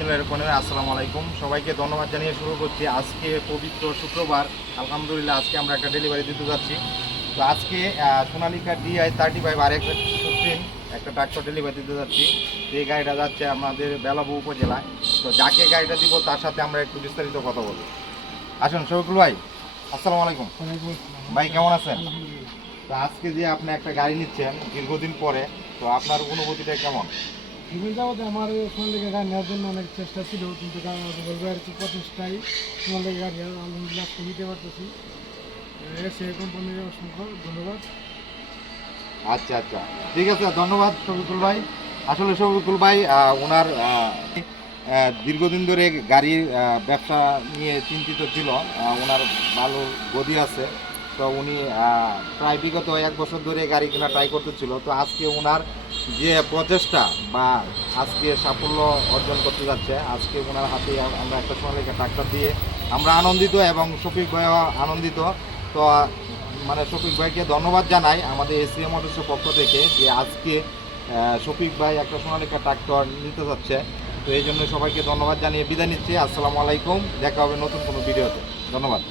বিসমিল্লাহ রহমান আসসালামু আলাইকুম। সবাইকে ধন্যবাদ জানিয়ে শুরু করছি আজকে পবিত্র শুক্রবার। আলহামদুলিল্লাহ আজকে আমরা একটা ডেলিভারি দিতে যাচ্ছি। তো আজকে সোনালিকা ডিআই থার্টি ফাইভ আর একটা ফিফটিন একটা ট্রাক্টর ডেলিভারি দিতে যাচ্ছি। এই গাড়িটা যাচ্ছে আমাদের বেলাবু উপজেলায়। তো যাকে গাড়িটা দিব তার সাথে আমরা একটু বিস্তারিত কথা বলব। আসুন শফিকুল ভাই আসসালামু আলাইকুম। ভাই কেমন আছেন? তো আজকে যে আপনি একটা গাড়ি নিচ্ছেন দীর্ঘদিন পরে তো আপনার অনুভূতিটা কেমন? জীবন যাবতে আমার সোনালিকা গাড়ি নেওয়ার জন্য অনেক চেষ্টা ছিল, কিন্তু বলব আর কি প্রচেষ্টাই সোনালিকা গাড়ি আলহামদুলিল্লাহ আজকে নিতে পারতেছি। এসে কোম্পানির অসংখ্য ধন্যবাদ। আচ্ছা আচ্ছা। ঠিক আছে, ধন্যবাদ শফিকুল ভাই। আসলে শফিকুল ভাই ওনার দীর্ঘদিন ধরে গাড়ির ব্যবসা নিয়ে চিন্তিত ছিল ওনার ভালো গদি আছে। তো উনি প্রায় বিগত এক বছর ধরে গাড়ি কেনা ট্রাই করতেছিল। তো আজকে ওনার যে প্রচেষ্টা বা আজকে সাফল্য অর্জন করতে যাচ্ছে, আজকে ওনার হাতে আমরা একটা সোনালিকা ট্রাক্টর দিয়ে আমরা আনন্দিত এবং শফিক ভাইও আনন্দিত। তো মানে শফিক ভাইকে ধন্যবাদ জানাই আমাদের এসিএম মোটরসের পক্ষ থেকে যে আজকে শফিক ভাই একটা সোনালিকা ট্রাক্টর নিতে যাচ্ছে। তো এই জন্য সবাইকে ধন্যবাদ জানিয়ে বিদায় নিচ্ছি। আসসালামু আলাইকুম। দেখা হবে নতুন কোনো ভিডিওতে। ধন্যবাদ।